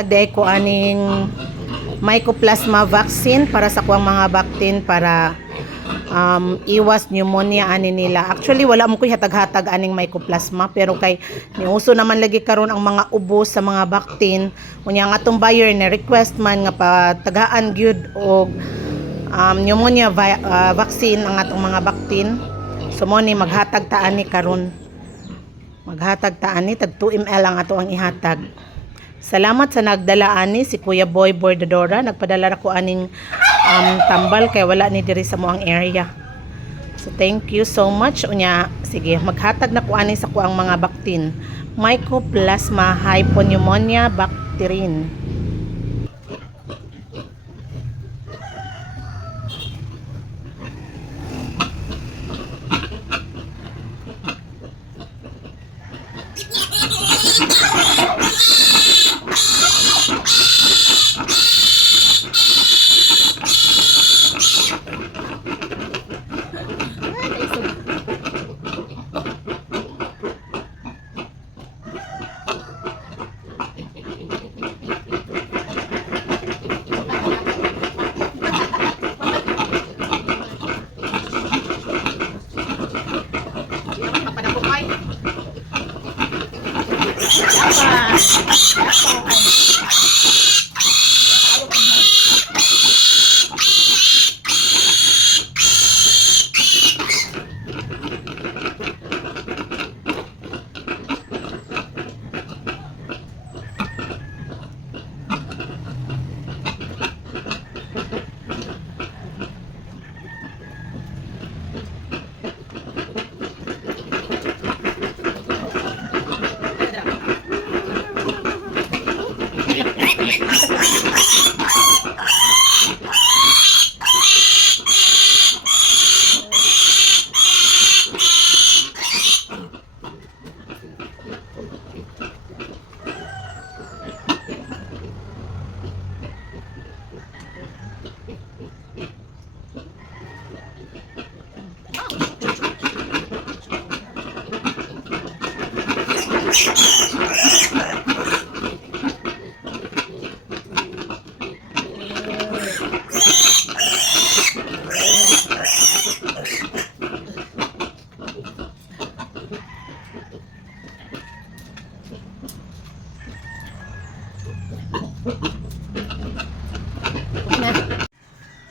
maghatag day ko aning Mycoplasma vaccine para sa kuang mga baktin para iwas pneumonia ani nila. Actually wala mo koy hatag-hatag aning Mycoplasma pero kay niuso naman lagi karon ang mga ubos sa mga baktin. Unya nga atong buyer na request man nga patagaan gyud og pneumonia vaccine ang atong mga baktin. So mo ni maghatag ta ani karon. Maghatag ta ani tag 2 ml ang ato ang ihatag. Salamat sa nagdala ani si Kuya Boy Bordadora. Nagpadala ra ko aning tambal kay wala ni diri sa moang area. So thank you so much. Unya sige maghatag na ko ani sa kuang mga baktin. Mycoplasma hypopneumonia bacterin.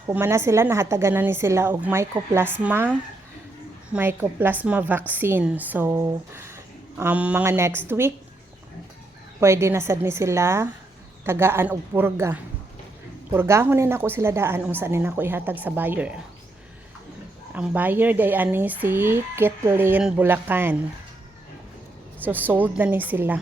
Humana sila, nahatagan na ni sila og Mycoplasma vaccine. So mga next week pwede na sad ni sila tagaan og purgahon ni nako sila daan unsa ni nako ihatag sa buyer. Ang buyer day ani si Kathleen Bulacan. So sold na ni sila.